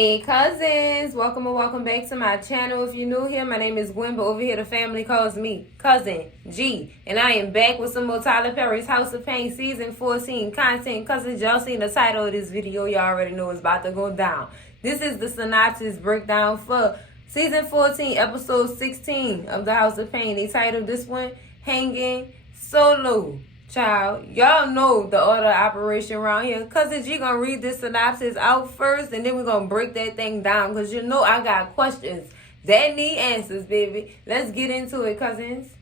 Hey cousins, welcome or welcome back to my channel. If you're new here, my name is Gwen, but over here the family calls me Cousin G, and I am back with some more Tyler Perry's House of Payne season 14 content. Cousins, y'all seen the title of this video, y'all already know it's about to go down. This is the synopsis breakdown for season 14 episode 16 of the House of Payne. They titled this one Hanging Solo. Child, y'all know the order of operation around here. Cousin G gonna read this synopsis out first, and then we're gonna break that thing down, because you know I got questions that need answers, baby. Let's get into it, cousins.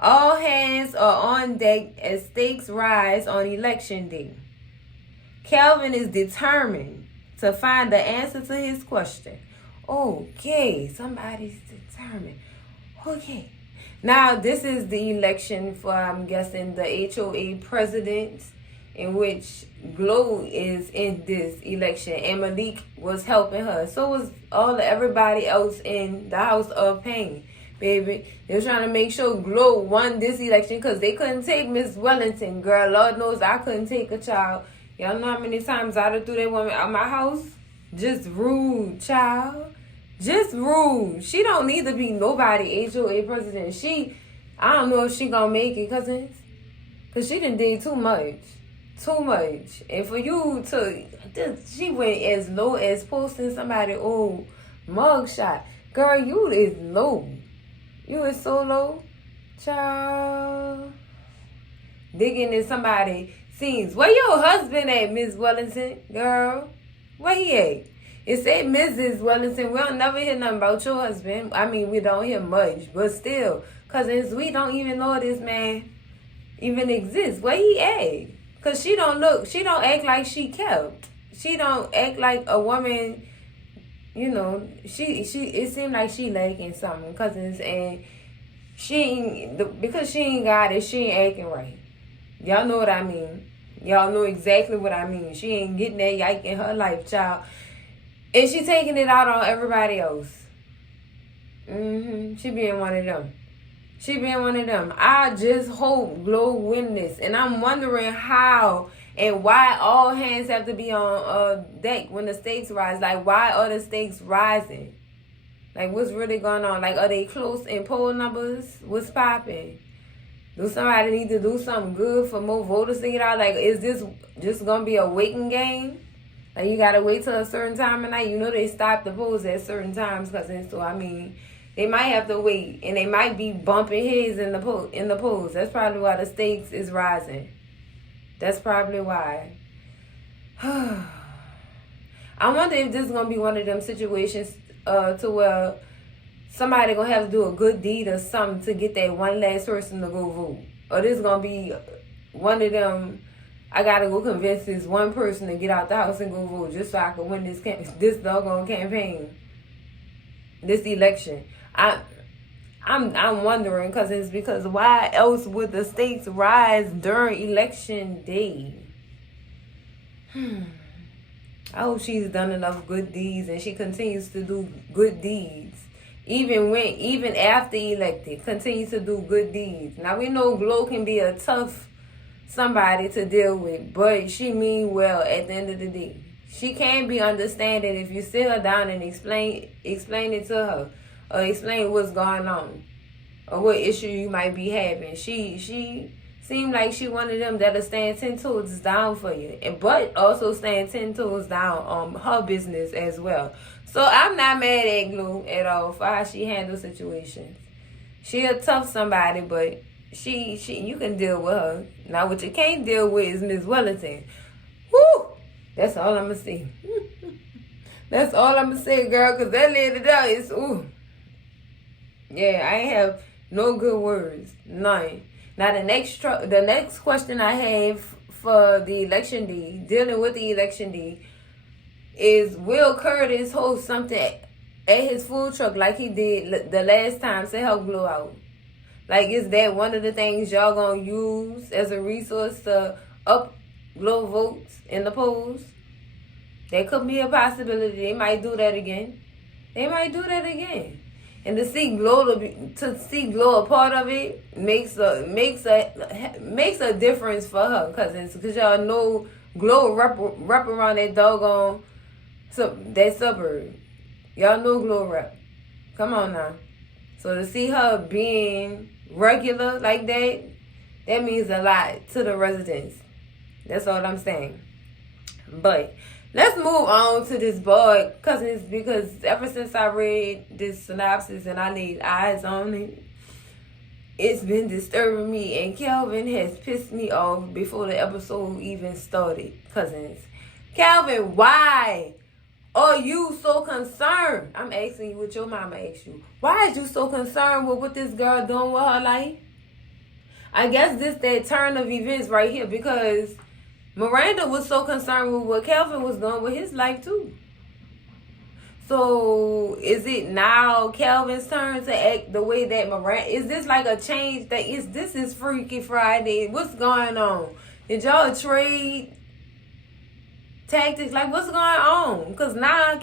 All hands are on deck as stakes rise on election day. Calvin is determined to find the answer to his question. Okay, somebody's determined. Okay. Now, this is the election for, I'm guessing, the HOA president, in which Glow is in this election, and Malik was helping her. So was everybody else in the House of Payne, baby. They were trying to make sure Glow won this election because they couldn't take Miss Wellington. Girl, Lord knows I couldn't take a child. Y'all know how many times I done threw that woman out my house? Just rude, child. Just rude. She don't need to be nobody HOA president. I don't know if she gonna make it, cousins. Because she done did too much. Too much. And for you to, she went as low as posting somebody old mugshot. Girl, you is low. You is so low. Child. Digging in somebody's scenes. Where your husband at, Miss Wellington? Girl, where he at? It said Mrs. Wellington. We don't never hear nothing about your husband. I mean, we don't hear much. But still, cousins, we don't even know this man even exists. Where he at? Because she don't act like she kept. She don't act like a woman, you know, it seemed like she lacking something, cousins. And because she ain't got it, she ain't acting right. Y'all know what I mean. Y'all know exactly what I mean. She ain't getting that yike in her life, child. And she taking it out on everybody else. She being one of them. She being one of them. I just hope Glow win this. And I'm wondering how and why all hands have to be on deck when the stakes rise. Like, why are the stakes rising? Like, what's really going on? Like, are they close in poll numbers? What's popping? Do somebody need to do something good for more voters to get out? Like, is this just going to be a waiting game? Like, you got to wait till a certain time of night. You know they stop the polls at certain times, cousins. So, I mean, they might have to wait. And they might be bumping heads in the polls. That's probably why the stakes is rising. That's probably why. I wonder if this is going to be one of them situations to where somebody going to have to do a good deed or something to get that one last person to go vote. Or this is going to be one of them, I gotta go convince this one person to get out the house and go vote just so I can win this doggone campaign, this election. I'm wondering, because why else would the stakes rise during election day? I hope she's done enough good deeds and she continues to do good deeds. Even after elected, continues to do good deeds. Now we know Glow can be a tough somebody to deal with, but she mean well at the end of the day. She can be understanding if you sit her down and explain it to her, or explain what's going on, or what issue you might be having. She seemed like she one of them that'll stand 10 toes down for you, but also stand 10 toes down on her business as well. So I'm not mad at Glow at all for how she handles situations. She a tough somebody, but you can deal with her. Now, what you can't deal with is Miss Wellington. Woo! That's all I'm going to say. That's all I'm going to say, girl, because that lady there is, ooh. Yeah, I ain't have no good words. None. Now, the next question I have for the election day, dealing with the election day, is will Curtis host something at his food truck like he did the last time to help Glow out? Like, is that one of the things y'all gonna use as a resource to up Glow votes in the polls? That could be a possibility. They might do that again. And to see Glow a part of it makes a difference for her, cousins. Because y'all know Glow rep around that doggone So that suburb. Y'all know Glow Rap. Come on now. So to see her being regular like that, that means a lot to the residents. That's all I'm saying. But let's move on to this boy, Cousins, because ever since I read this synopsis and I laid eyes on it, it's been disturbing me, and Calvin has pissed me off before the episode even started, Cousins. Calvin, why are you so concerned? I'm asking you what your mama asked you. Why is you so concerned with what this girl doing with her life? I guess this that turn of events right here, because Miranda was so concerned with what Calvin was doing with his life too. So is it now Calvin's turn to act the way that Miranda? Is this like a change that this is Freaky Friday? What's going on? Did y'all trade tactics? Like, what's going on? Because now I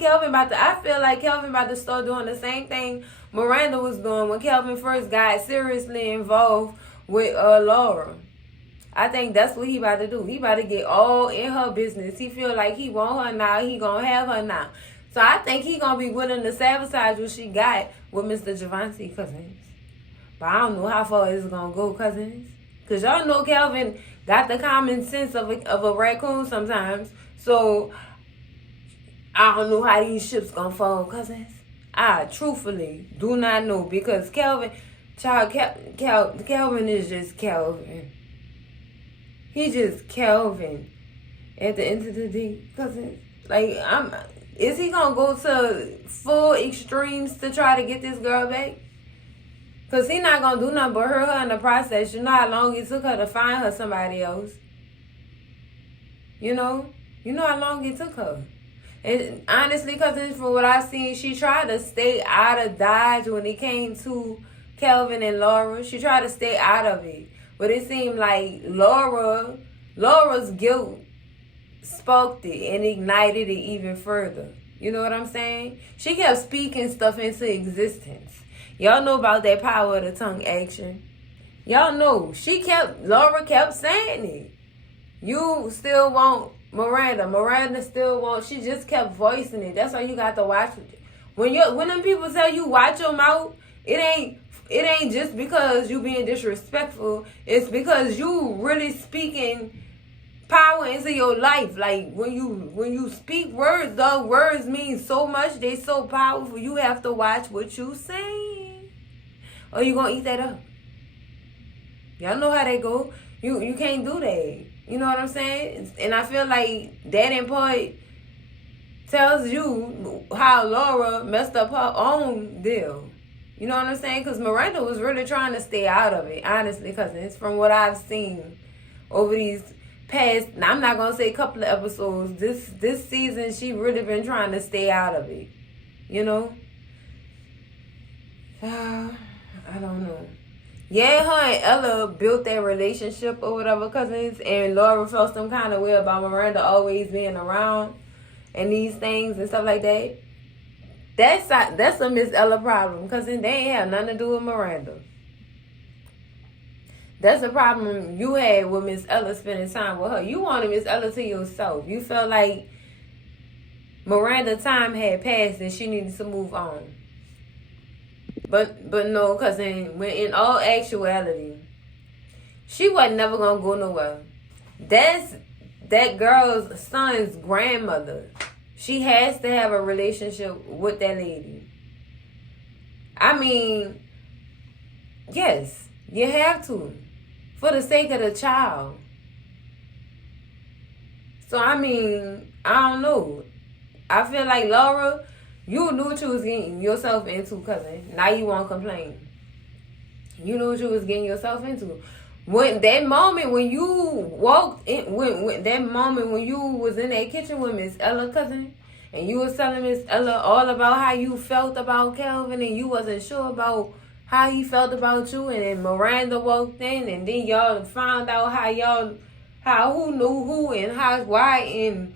feel like Calvin about to start doing the same thing Miranda was doing when Calvin first got seriously involved with Laura. I think that's what he about to do. He about to get all in her business. He feel like he want her now. He gonna have her now. So I think he gonna be willing to sabotage what she got with Mr. Javante, Cousins. But I don't know how far it's gonna go, Cousins. Because y'all know Calvin got the common sense of a raccoon sometimes. So I don't know how these ships gonna fall, Cousins. I truthfully do not know, because Calvin is just Calvin. He just Calvin at the end of the day, Cousins. Like, is he gonna go to full extremes to try to get this girl back? Because he not gonna do nothing but hurt her in the process. You know how long it took her to find her somebody else. You know how long it took her. And honestly, Cousins, from what I've seen, she tried to stay out of Dodge when it came to Calvin and Laura. She tried to stay out of it. But it seemed like Laura's guilt sparked it and ignited it even further. You know what I'm saying? She kept speaking stuff into existence. Y'all know about that power of the tongue action. Y'all know. Laura kept saying it. You still want Miranda. Miranda still wants. She just kept voicing it. That's why you got to watch it. When them people tell you watch your mouth, it ain't just because you being disrespectful. It's because you really speaking power into your life. Like, when you speak words, the words mean so much. They so powerful. You have to watch what you say, or you gonna eat that up. Y'all know how they go. You can't do that. You know what I'm saying? And I feel like that in part tells you how Laura messed up her own deal. You know what I'm saying? Because Miranda was really trying to stay out of it, honestly, because it's from what I've seen over these past, now I'm not going to say a couple of episodes. This season, she really been trying to stay out of it. You know? I don't know. Yeah, her and Ella built their relationship or whatever, Cousins, and Laura felt some kind of way about Miranda always being around and these things and stuff like that. That's a Miss Ella problem, Cousin. They ain't have nothing to do with Miranda. That's the problem you had with Miss Ella spending time with her. You wanted Miss Ella to yourself. You felt like Miranda's time had passed and she needed to move on. But no, Cousin, when in all actuality, she wasn't never gonna go nowhere. That's that girl's son's grandmother. She has to have a relationship with that lady. I mean, yes, you have to, for the sake of the child. So, I mean, I don't know. I feel like Laura, you knew what you was getting yourself into, Cousin. Now you won't complain. You knew what you was getting yourself into. When that moment when you walked in, when that moment when you was in that kitchen with Miss Ella, Cousin, and you was telling Miss Ella all about how you felt about Calvin, and you wasn't sure about how he felt about you, and then Miranda walked in, and then y'all found out how who knew who and how why and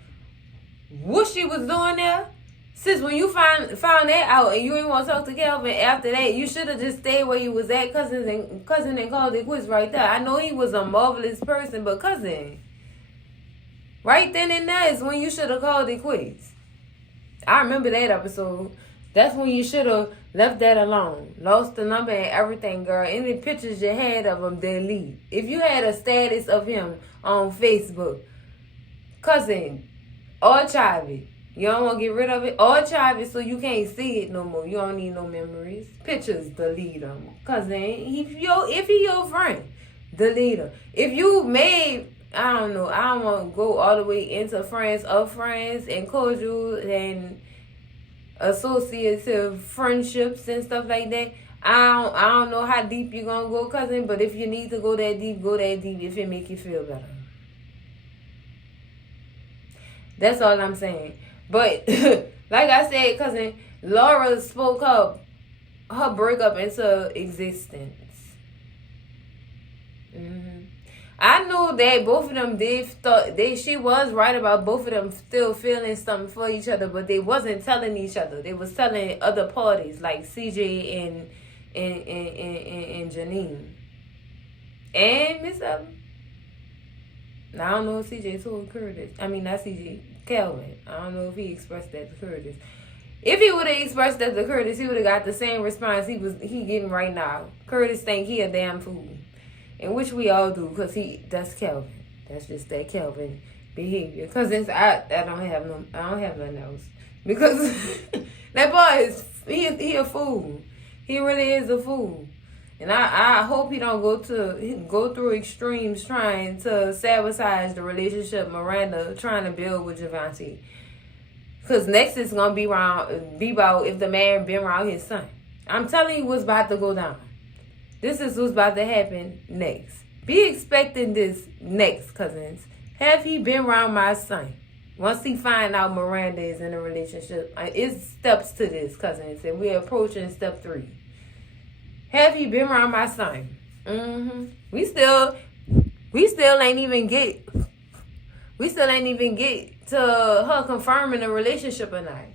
what she was doing there. Sis, when you found that out and you didn't want to talk to Calvin after that, you should have just stayed where you was at, cousin, and called it quits right there. I know he was a marvelous person, but Cousin, right then and there is when you should have called it quits. I remember that episode. That's when you should have left that alone. Lost the number and everything, girl. Any pictures you had of him, delete. If you had a status of him on Facebook, cousin, archive it. You don't want to get rid of it? Archive it so you can't see it no more. You don't need no memories. Pictures, delete them. Cousin, if he your friend, delete them. If you made, I don't know, I don't want to go all the way into friends of friends and cordial and associative friendships and stuff like that. I don't know how deep you're going to go, cousin, but if you need to go that deep if it make you feel better. That's all I'm saying. But like I said, cousin, Laura spoke her breakup into existence. I know that both of them she was right about both of them still feeling something for each other, but they wasn't telling each other. They was telling other parties like CJ and Janine and Miss Ellen. Now, I don't know if CJ told Curtis. I mean, not CJ, Calvin. I don't know if he expressed that to Curtis. If he would have expressed that to Curtis, he would have got the same response he getting right now. Curtis think he a damn fool. And which we all do, because that's Calvin. That's just that Calvin behavior. Because I don't have nothing else. Because that boy he a fool. He really is a fool. And I hope he don't go through extremes trying to sabotage the relationship Miranda trying to build with Javante. Because next is going to be about if the man been around his son. I'm telling you what's about to go down. This is what's about to happen next. Be expecting this next, cousins. Have he been around my son? Once he find out Miranda is in a relationship, it's steps to this, cousins. And we're approaching step 3. Have you been around my son? We still ain't even get to her confirming a relationship or not.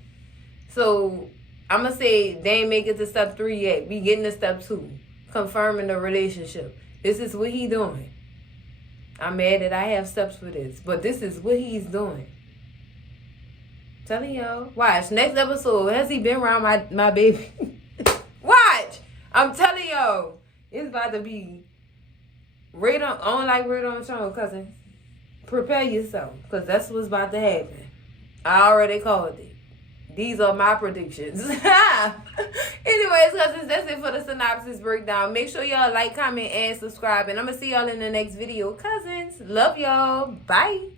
So I'm gonna say they ain't make it to step 3 yet. We getting to step 2, confirming the relationship. This is what he doing. I'm mad that I have steps for this, but this is what he's doing. Telling y'all. Watch next episode. Has he been around my baby? Watch. I'm telling y'all, it's about to be right on show, cousin. Prepare yourself, because that's what's about to happen. I already called it. These are my predictions. Anyways, cousins, that's it for the synopsis breakdown. Make sure y'all like, comment, and subscribe. And I'm going to see y'all in the next video. Cousins, love y'all. Bye.